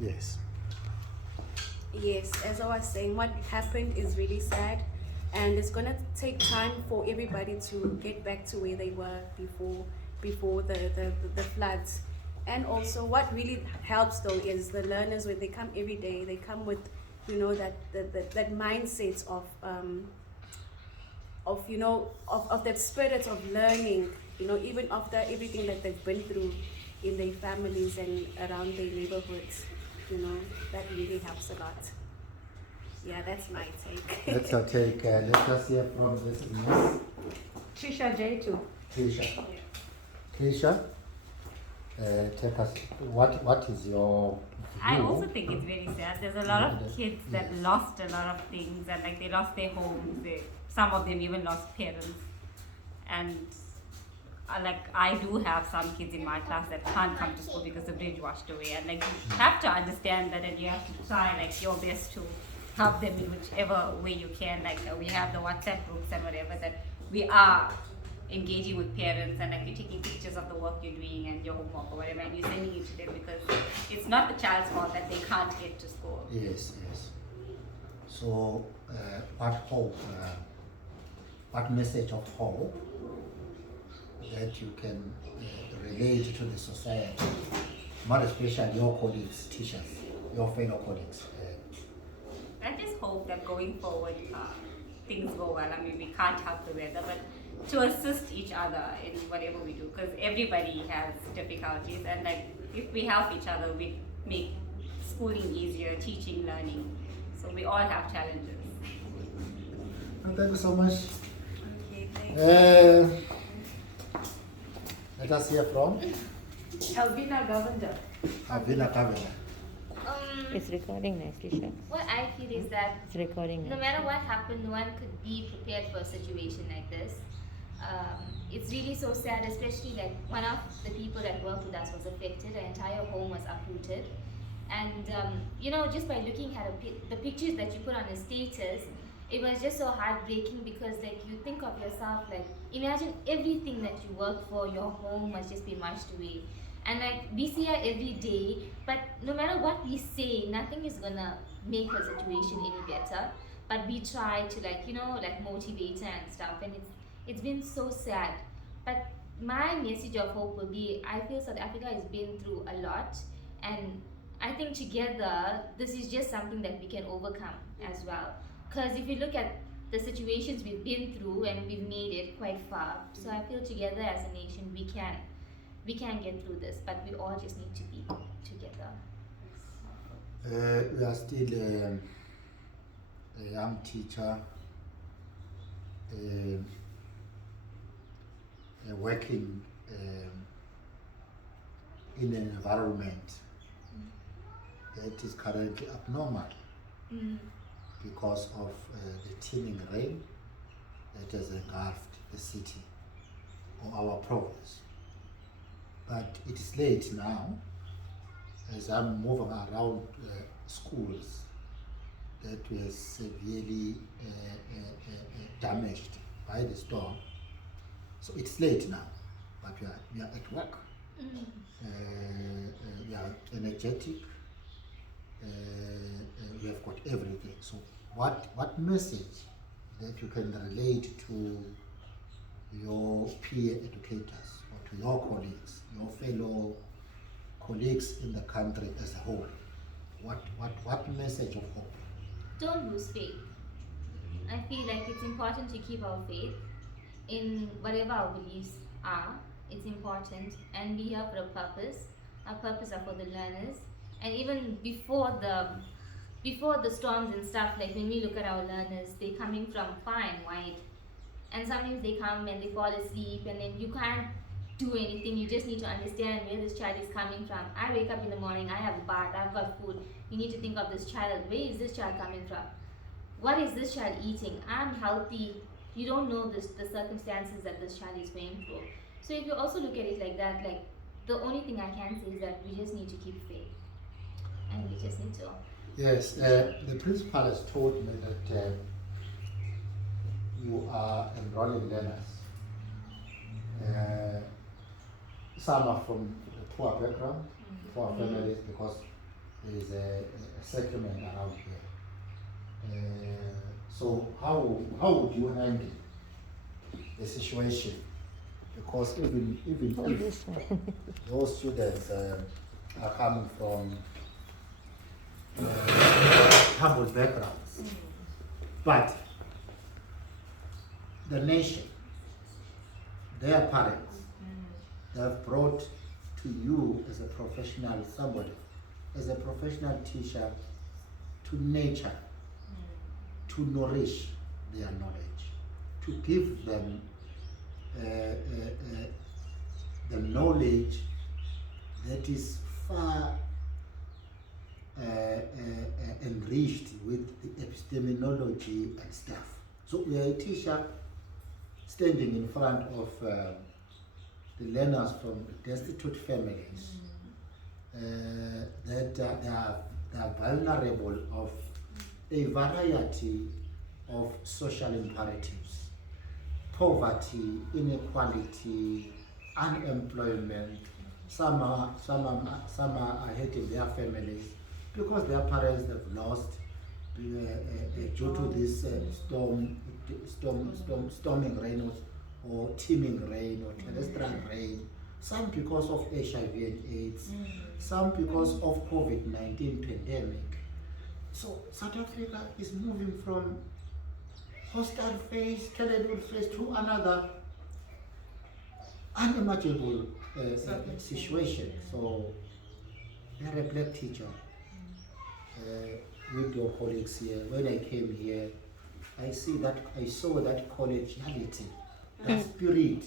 Yes. Yes, as I was saying, what happened is really sad, and it's gonna take time for everybody to get back to where they were before the floods. And also, what really helps though is the learners when they come every day, they come with, that mindset of that spirit of learning. Even after everything that they've been through in their families and around their neighborhoods. That really helps a lot. Yeah, that's my take. That's our take. Let us hear from this Miss Trisha J2. Trisha. Trisha, take us. What is your view? I also think it's very sad. There's a lot of kids that lost a lot of things, and like they lost their homes. Some of them even lost parents. And I do have some kids in my class that can't come to school because the bridge washed away. And like you have to understand that, and you have to try like your best to help them in whichever way you can. Like we have the WhatsApp groups and whatever that we are engaging with parents, and like you're taking pictures of the work you're doing and your homework or whatever, and you're sending it to them because it's not the child's fault that they can't get to school. Yes. So, what hope? What message of hope that you can relate to the society, not especially your colleagues, teachers, your fellow colleagues? I just hope that going forward things go well. I mean, we can't help the weather, but to assist each other in whatever we do, because everybody has difficulties, and like if we help each other, we make schooling easier, teaching, learning. So we all have challenges. Well, thank you so much. Okay, thank you. Let us hear from Alvina Govender. Avina Kavina. It's recording nicely, Shaks. What I feel is that It's recording no nicely. matter what happened, one could be prepared for a situation like this. It's really so sad, especially like one of the people that worked with us was affected. Her entire home was uprooted. And just by looking at the pictures that you put on the status, it was just so heartbreaking because like you think of yourself, like imagine everything that you worked for, your home has just been washed away. And like we see her every day, but no matter what we say, nothing is gonna make her situation any better. But we try to like motivate her and stuff, and it's been so sad. But my message of hope will be, I feel South Africa has been through a lot, and I think together this is just something that we can overcome as well. Because if you look at the situations we've been through, and we've made it quite far, so I feel together as a nation we can get through this, but we all just need to be together. We are still a young teacher, working in an environment that is currently abnormal because of the teeming rain that has engulfed the city or our province. But it is late now, as I'm moving around schools that were severely damaged by the storm. So it's late now, but we are at work. We are energetic. We have got everything. So what message that you can relate to your peer educators or to your colleagues, your fellow colleagues in the country as a whole? What message of hope? Don't lose faith. I feel like it's important to keep our faith in whatever our beliefs are. It's important, and we here for a purpose. Our purpose are for the learners, and even before the storms and stuff, like when we look at our learners, they're coming from far and wide, and sometimes they come and they fall asleep, and then you can't do anything. You just need to understand where this child is coming from. I wake up in the morning, I have a bath, I've got food. You need to think of this child. Where is this child coming from? What is this child eating? I'm healthy. You don't know the circumstances that this child is going through. So if you also look at it like that, like the only thing I can say is that we just need to keep faith, and we just need to. Yes, the principal has told me that you are enrolling learners. Some are from poor background, poor families, because there's a settlement around here. So how would you handle the situation? Because even if This one. those students are coming from humble backgrounds, but the nation, their parents, they have brought to you as a professional somebody, as a professional teacher, to nature, to nourish their knowledge, to give them the knowledge that is far enriched with the epistemology and stuff. So we are a teacher standing in front of the learners from destitute families that they are vulnerable of a variety of social imperatives: poverty, inequality, unemployment. Some are hating their families because their parents have lost due to this storming rain or teeming rain or terrestrial rain. Some because of HIV and AIDS. Some because of COVID-19 pandemic. So South Africa is moving from hostile phase, terrible phase, to another unimaginable situation. So you're a black teacher with your colleagues here. When I came here, I saw that collegiality, that spirit.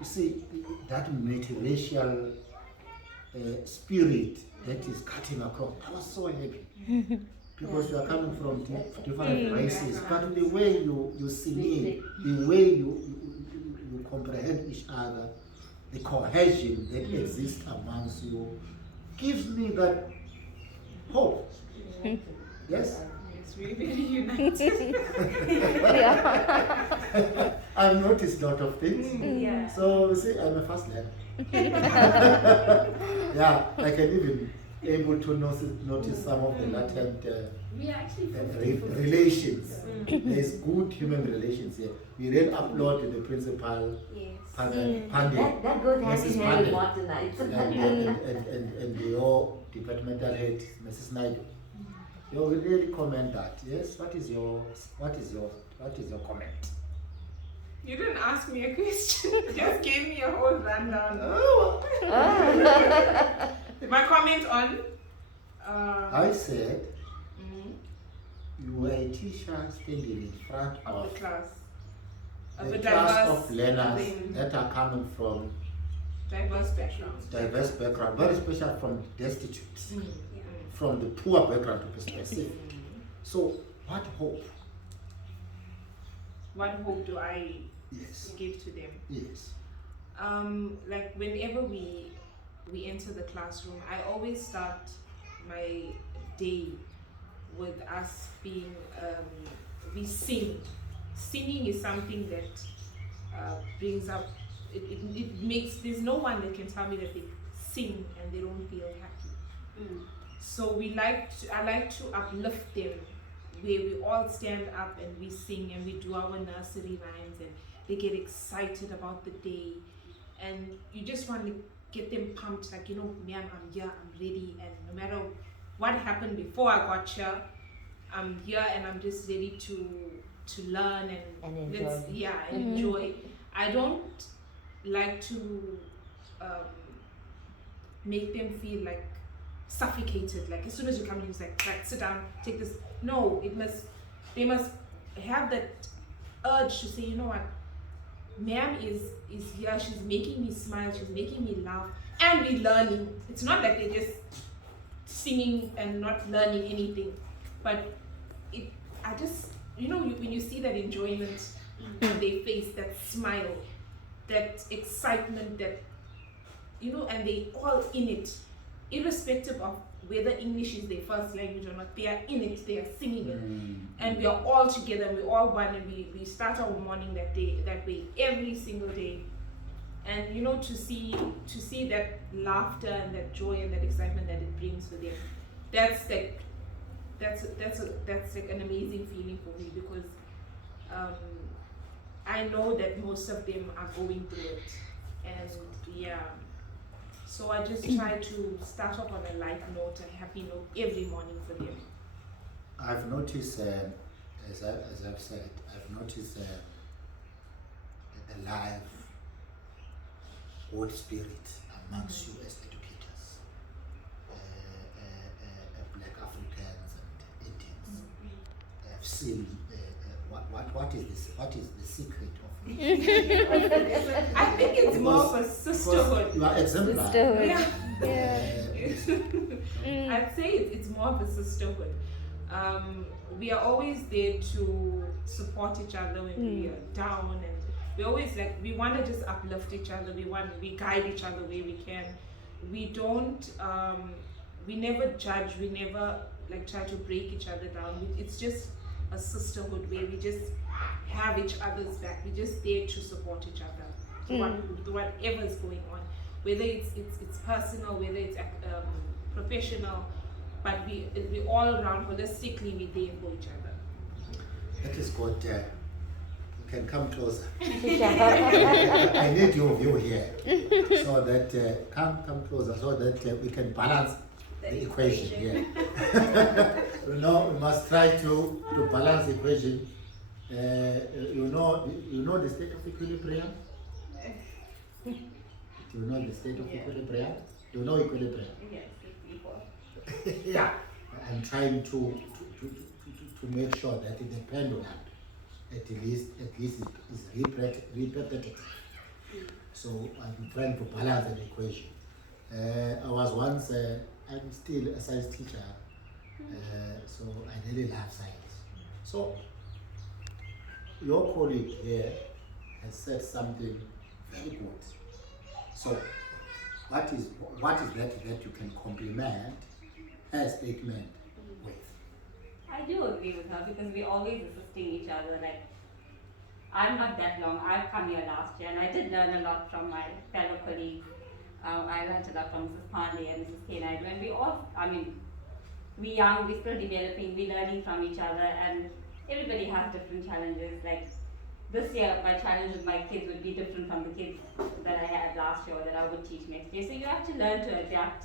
You see, that multiracial spirit that is cutting across. I was so happy. Because you are coming from different races, but the way you see it, the way you comprehend each other, the cohesion that exists amongst you, gives me that hope. Yes? It's really united. I've noticed a lot of things. Yeah. So you see, I'm a fast learner. Yeah, I can even able to notice some of the latent We are actually relations. There's good human relations here. We then upload the principal, Yes. Pandey, That goes hand Mrs. in hand with Pandey, what tonight. and your departmental head, Mrs. Naidu. You will really comment that. Yes. What is your comment? You didn't ask me a question. You just gave me a whole rundown. Oh. My comment on. I said you were a teacher standing in front Of of the class. Of the a class diverse of learners thing. that are coming from Diverse backgrounds. diverse background, very especially from destitute, Yeah. from the poor background to be specific. So, what hope? What hope do I Yes, give to them? yes. Like whenever we enter the classroom, I always start my day with us being we sing. Singing is something that brings up it makes, there's no one that can tell me that they sing and they don't feel happy. So I like to uplift them, where we all stand up and we sing and we do our nursery rhymes and they get excited about the day, and you just want to get them pumped, like, ma'am, I'm here, I'm ready, and no matter what happened before I got here, I'm here and I'm just ready to learn and enjoy. Enjoy. I don't like to make them feel like suffocated, like as soon as you come in it's like sit down, take this. No, they must have that urge to say, you know what, ma'am is here, she's making me smile, she's making me laugh, and we're learning. It's not like they're just singing and not learning anything, but I just, when you see that enjoyment on their face, that smile, that excitement, that, and they all in it, irrespective of whether English is their first language or not, they are in it, they are singing it. And we are all together, we all one, and we start our morning that way every single day. And to see that laughter and that joy and that excitement that it brings for them, that's like an amazing feeling for me, because I know that most of them are going through it, and yeah, so I just try to start off on a light note, a happy note every morning for them. I've noticed, as I've said, I've noticed a live good spirit amongst you as educators, Black Africans and Indians. I've seen what is this? What is the secret of it? I think it's more of a sisterhood. You are exemplary. Sisterhood. Yeah. I'd say it's more of a sisterhood. We are always there to support each other when we are down, and we always we want to just uplift each other. We guide each other where we can. We don't we never judge, we never try to break each other down. It's just a sisterhood where we just have each other's back. We're just there to support each other through whatever is going on, whether it's personal, whether it's professional, but we all around holistically we're there for each other. That is good. You can come closer. I need your view here, so that come closer, so that we can balance the equation here. We must try to balance the equation. You know the state of equilibrium. Do you know the state of equilibrium? Do you know equilibrium? Yes, before. Yeah, I'm trying to make sure that the pendulum at least is repetitive. So I'm trying to balance an equation. I was once, I'm still a science teacher, so I really love science. So your colleague here has said something very good. So what is that you can complement her statement with? I do agree with her, because we're always assisting each other. I'm not that long. I've come here last year, and I did learn a lot from my fellow colleagues. I learned a lot from Mrs. Pandey and Mrs. Kenai. When we're young, we're still developing, we're learning from each other, and everybody has different challenges. This year, my challenge with my kids would be different from the kids that I had last year, or that I would teach next year. So you have to learn to adapt.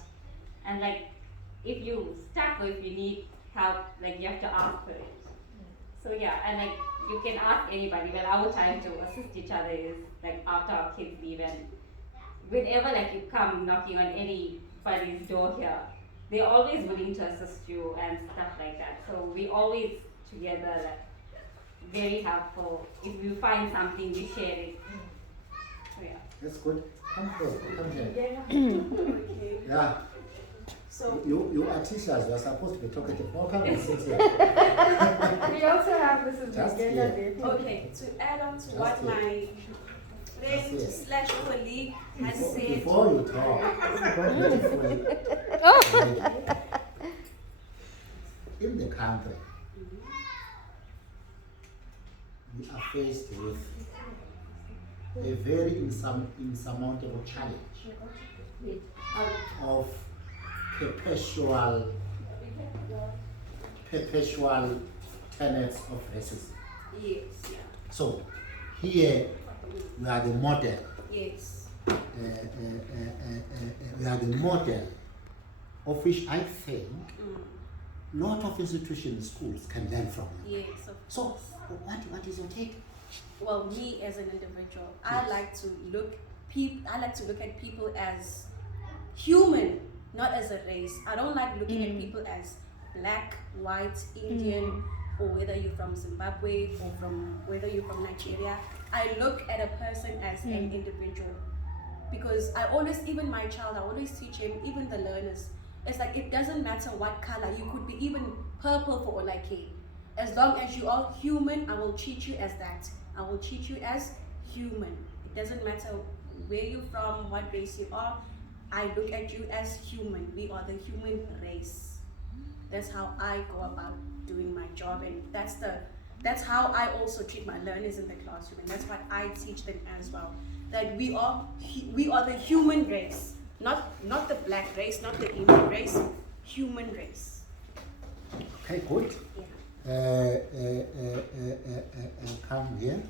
And if you stuck, or if you need help, you have to ask for it. So yeah, and you can ask anybody. Well, our time to assist each other is after our kids leave, and whenever you come knocking on anybody's door here, they're always willing to assist you and stuff like that. So we always together, very helpful. If you find something, we share it. So yeah. That's good. Come close. Come here. Okay. Yeah. So You are teachers. You are supposed to be talkative. Now come and sit here. We also have Mrs. Just Mugenda here. there. okay, to add on to Just what here. my friend Just / colleague has said. Before you talk, in the country, we are faced with a very insurmountable challenge of perpetual tenets of racism. Yes, yeah. So here we are the model. Yes. We are the model of which I think lot of institutions, schools can learn from. Yes. Of So course. what is your take? Well, me as an individual, Yes. I like to look at people as human, not as a race. I don't like looking at people as black, white, Indian, or whether you're from Zimbabwe or whether you're from Nigeria. I look at a person as an individual, because I always, even my child, I always teach him, even the learners, it's it doesn't matter what color, you could be even purple for all I care. As long as you are human, I will treat you as that. I will treat you as human. It doesn't matter where you're from, what race you are. I look at you as human. We are the human race. That's how I go about doing my job, and that's how I also treat my learners in the classroom, and that's what I teach them as well. That we are the human race, not the black race, not the Indian race. human race. Okay, good. Yeah. Come here.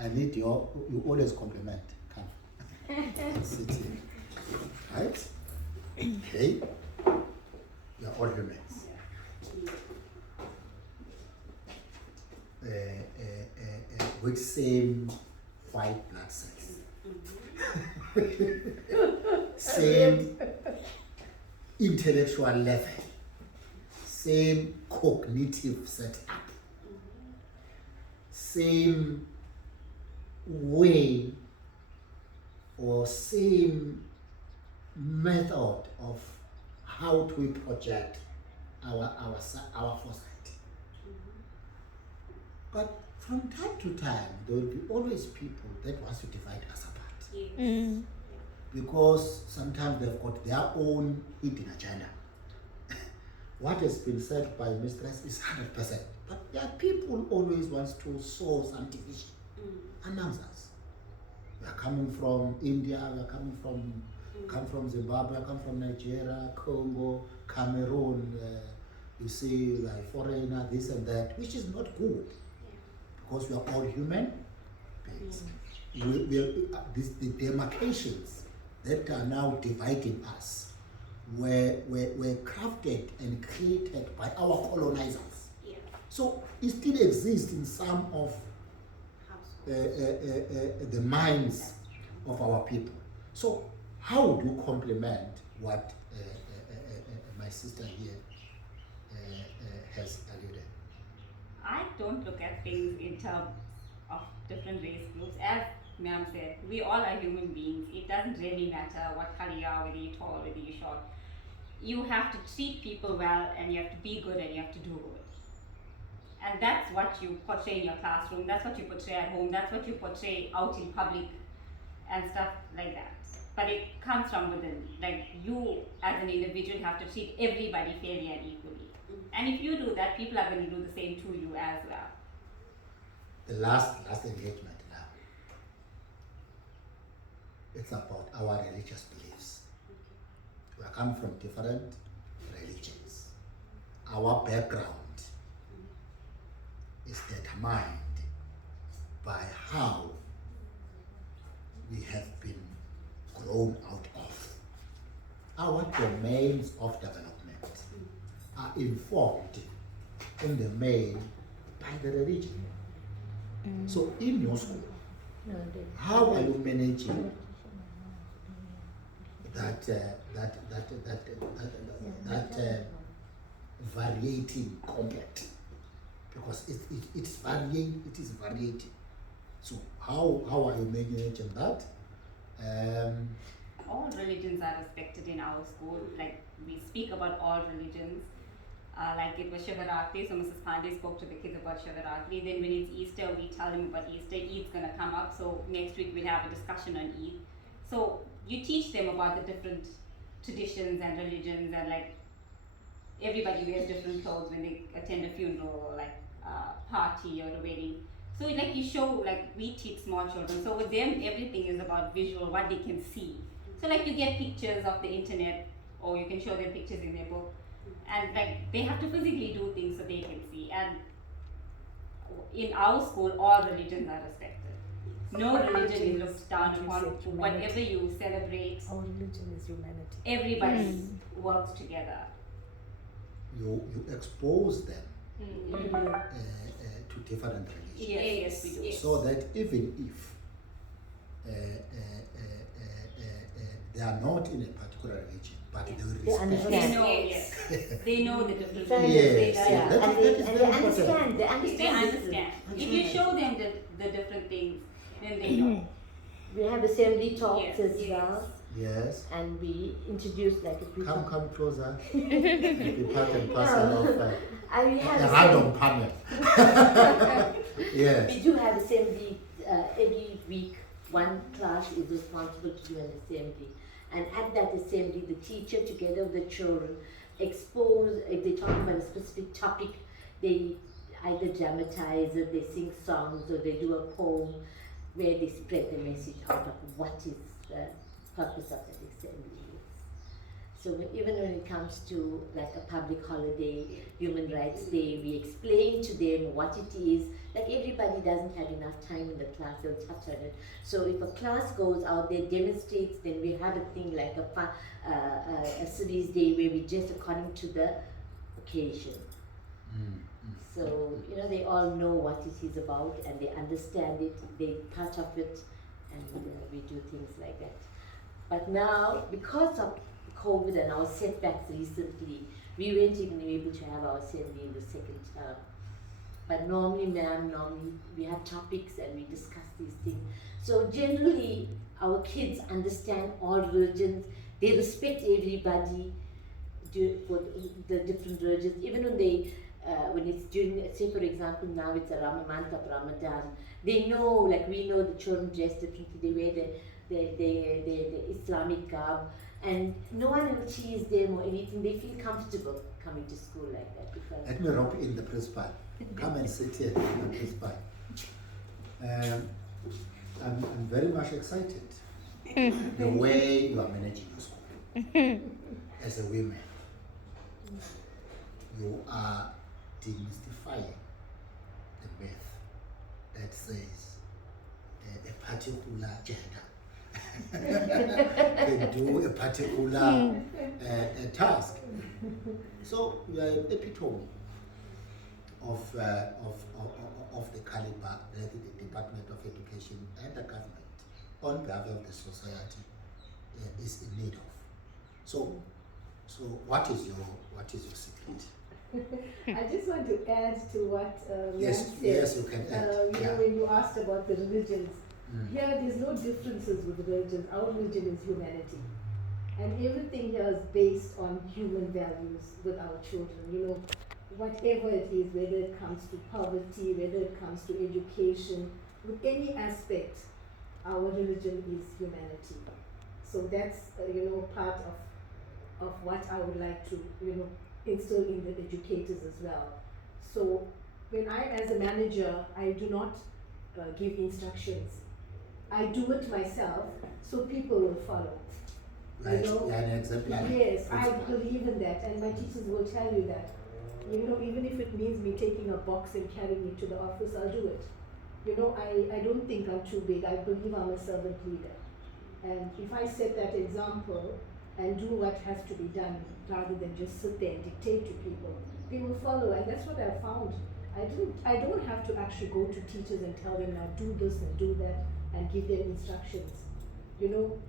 I need you always compliment. Come. Sit here. Right? Okay. You're all humans. With same white blood cells. Same intellectual level. Same cognitive setup. Same way or same method of how do we project our foresight. But from time to time, there will be always people that wants to divide us apart. Yes. Because sometimes they've got their own hidden agenda. What has been said by Mistress is 100%. But there are people who always wants to sow some division amongst us. We are coming from India, we are coming from come from Zimbabwe, come from Nigeria, Congo, Cameroon, you see like foreigner, this and that, which is not good. Because we are all human beings. The demarcations that are now dividing us were crafted and created by our colonizers. Yeah. So it still exists in some of the minds of our people. So how would you complement what my sister here has alluded? I don't look at things in terms of different race groups. As Ma'am said, we all are human beings. It doesn't really matter what color you are, whether you're tall, whether you're short. You have to treat people well, and you have to be good, and you have to do good. And that's what you portray in your classroom, that's what you portray at home, that's what you portray out in public and stuff like that. But it comes from within. Like, you as an individual have to treat everybody fairly and equally. And if you do that, people are going to do the same to you as well. The last engagement now. It's about our religious beliefs. We are coming from different religions. Our background is determined by how we have been grown out of. Our domains of development are informed in the main by the religion. So in your school, how are you managing that variating complex? Because it is variating. So how are you managing that? All religions are respected in our school. Like, we speak about all religions. Like, it was Shivaratri, so Mrs. Pandey spoke to the kids about Shivaratri. Then when it's Easter, we tell them about Easter. Eid's gonna come up, so next week we'll have a discussion on Eid. So you teach them about the different traditions and religions, and like, everybody wears different clothes when they attend a funeral or like a party or a wedding. So like, you show, like, we teach small children, so with them everything is about visual, what they can see. So like, you get pictures of the internet, or you can show them pictures in their book, and like, they have to physically do things so they can see. And in our school, all religions are respected. No religion is looked down upon. Whatever you celebrate, Our religion is humanity. everybody works together. You expose them to different religions. Yes, we do. So that even if they are not in a particular religion, but they will They respect. understand. They know, yes. They know the difference. Yes, Yeah, that and is they very understand. They They understand. understand. If you show them the different things, then they know. We have assembly talks Yes, as yes. well, Yes. and we introduce like a preacher. Come closer. Be part and parcel of We have a assembly. random panel. Yes. We do have assembly every week. One class is responsible to do an assembly, and at that assembly, the teacher together with the children expose. If they talk about a specific topic, they either dramatize it, they sing songs, or they do a poem where they spread the message out of what is the purpose of that assembly is. So even when it comes to like a public holiday, Human Rights Day, we explain to them what it is. Like everybody doesn't have enough time in the class, they'll touch on it. So if a class goes out there, demonstrates, then we have a thing like a cities day where we just according to the occasion. So, you know, they all know what it is about and they understand it, they part of it, and we do things like that. But now, because of COVID and our setbacks recently, we weren't even able to have our assembly in the second term. But normally we have topics and we discuss these things. So generally, our kids understand all religions, they respect everybody for the different religions, even when they when it's during, say for example, now it's a month of Ramadan, they know, like we know the children dress differently, they wear the Islamic garb, and no one will tease them or anything, they feel comfortable coming to school like that. Because Let me rope in the principal. Come and sit here, the principal. I'm very much excited the way you are managing your school. As a woman, you are demystifying the myth that says a particular gender can do a particular task. So you are an epitome of the caliber that the Department of Education and the government, on behalf of the society, is in need of. So what is your secret? I just want to add to what Yes, Jan said. yes, you can add. You know, when you asked about the religions, here there's no differences with religions. Our religion is humanity. And everything here is based on human values with our children. You know, whatever it is, whether it comes to poverty, whether it comes to education, with any aspect, our religion is humanity. So that's, part of what I would like to, instill in the educators as well. So when I, as a manager, I do not give instructions. I do it myself, so people will follow. Right, an exemplar. Yes, I believe in that, and my teachers will tell you that. Even if it means me taking a box and carrying it to the office, I'll do it. I don't think I'm too big. I believe I'm a servant leader. And if I set that example and do what has to be done, rather than just sit there and dictate to people, they will follow. And that's what I found. I don't have to actually go to teachers and tell them, now do this and do that, and give them instructions.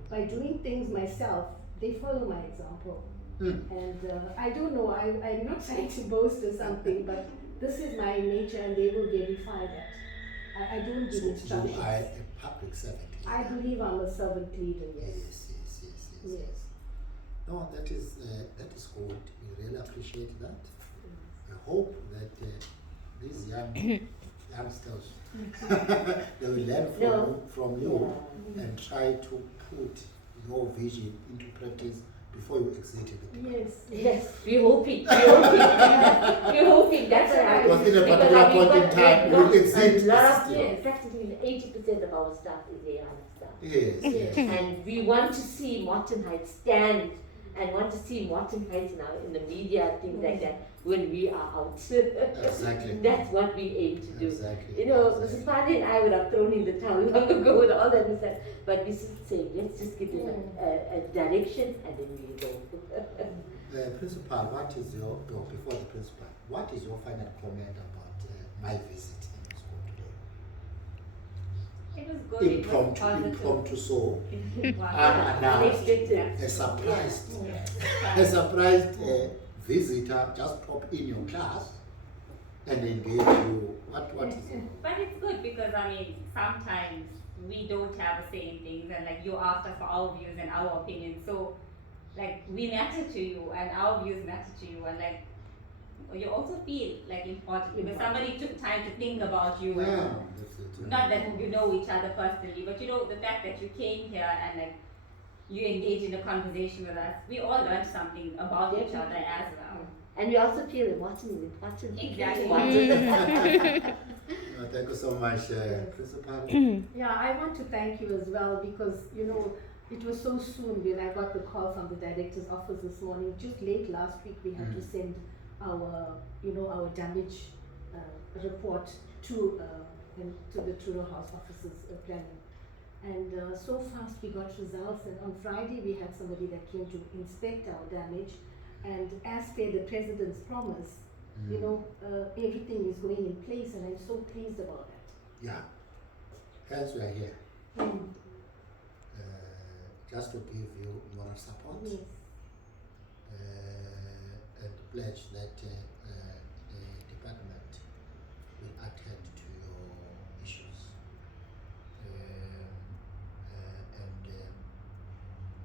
By doing things myself, they follow my example. And I don't know, I'm not trying to boast or something, but this is my nature and they will verify that. I don't give instructions. You are a public servant. I believe I'm a servant leader, yes. Yes. No, that is good. We really appreciate that. I hope that these youngsters they will learn from you and try to put your vision into practice before you exit the Yes, we're hoping. We're hoping. That's right. Because in a particular point in time, we will exit. Practically 80% of our staff is young staff. Yes. And we want to see Moorton Heights stand and want to see Moorton Heights now in the media, things like that, when we are out. Exactly. That's what we aim to do. Exactly. Mrs. Pandey and I would have thrown in the towel long ago with all that we said, but we should say, let's just give them a direction and then we go. Principal, what is before the principal, what is your final comment about my visit in school today? It was good. Impromptu, so Wow. unannounced, a surprised visitor just pop in your class and engage you. What is it? But it's good because sometimes we don't have the same things, and you asked us for our views and our opinions. So we matter to you and our views matter to you, and you also feel important because somebody took time to think about you. Yeah, And not that you know each other personally, but the fact that you came here and you engaged in a conversation with us, we all learned something about each other as well. And we also feel Moorton is important. Exactly. Thank you so much, Principal. Yeah, I want to thank you as well because, it was so soon when I got the call from the director's office this morning. Just late last week, we had to send our, our damage report to the Truro House officers planning. And so fast we got results, and on Friday we had somebody that came to inspect our damage, and as per the president's promise, everything is going in place, and I'm so pleased about that. Yeah. Hence we are here. Just to give you moral support. Yes. And pledge that the department will attend to your issues.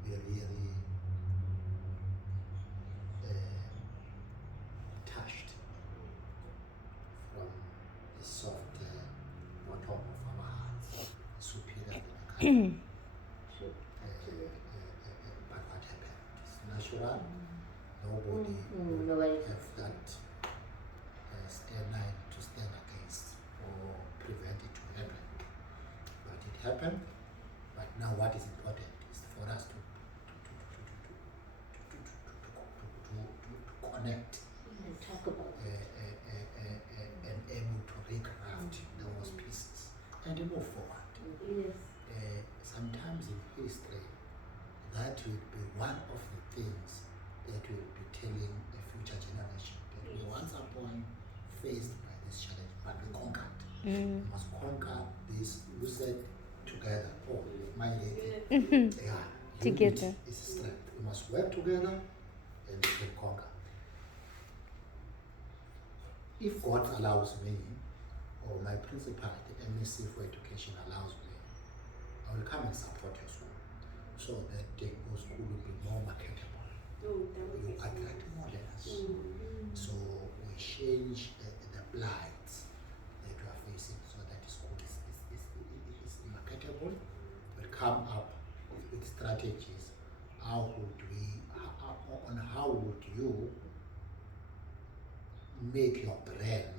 We are really touched from the soft bottom of our hearts, superior than but what happened? It's natural. Nobody would have that stand to stand against or prevent it to happen. But it happened. But now what is important is for us to connect And talk about and able to reground those pieces and move forward. Yes. Sometimes in history, that will be one of the things that will be telling a future generation that we once upon faced by this challenge, but we conquered. We must conquer this. You said together. Oh, my lady. Yeah. Together. Is strength. We must work together and we can conquer. If God allows me, or my principal, the MSc for Education allows me, I will come and support your school so that your school will be more marketable. You attract more learners. So we change the blights that you are facing so that the school is marketable. We'll come up with strategies. How would you make your brand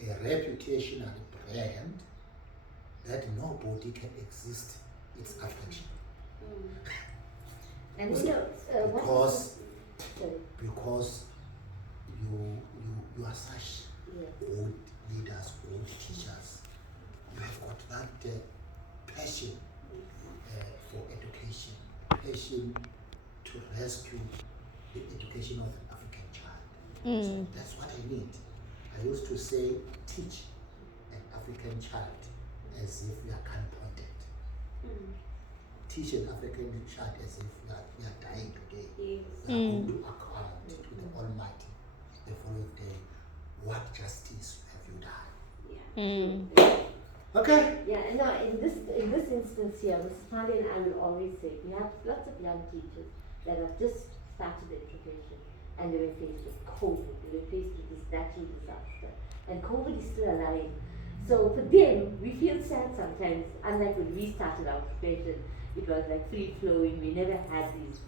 a reputational brand that nobody can exist its affection. And because you are such good leaders, good teachers. You have got that passion for education, passion to rescue the education of an African child. So that's what I need. I used to say, teach an African child as if we are gun-pointed. Teach an African child as if we are dying today. We are going to account to the Almighty the following day. What justice have you done? Okay. Yeah, no, in this instance here, Mrs. Pandey and I will always say, we have lots of young teachers that have just started their profession and they were faced with COVID, they were faced with this natural disaster, and COVID is still alive. So for them, we feel sad sometimes, unlike when we started our profession, it was like free-flowing, we never had these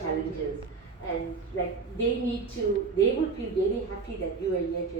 challenges. And like they will feel very happy that you are here to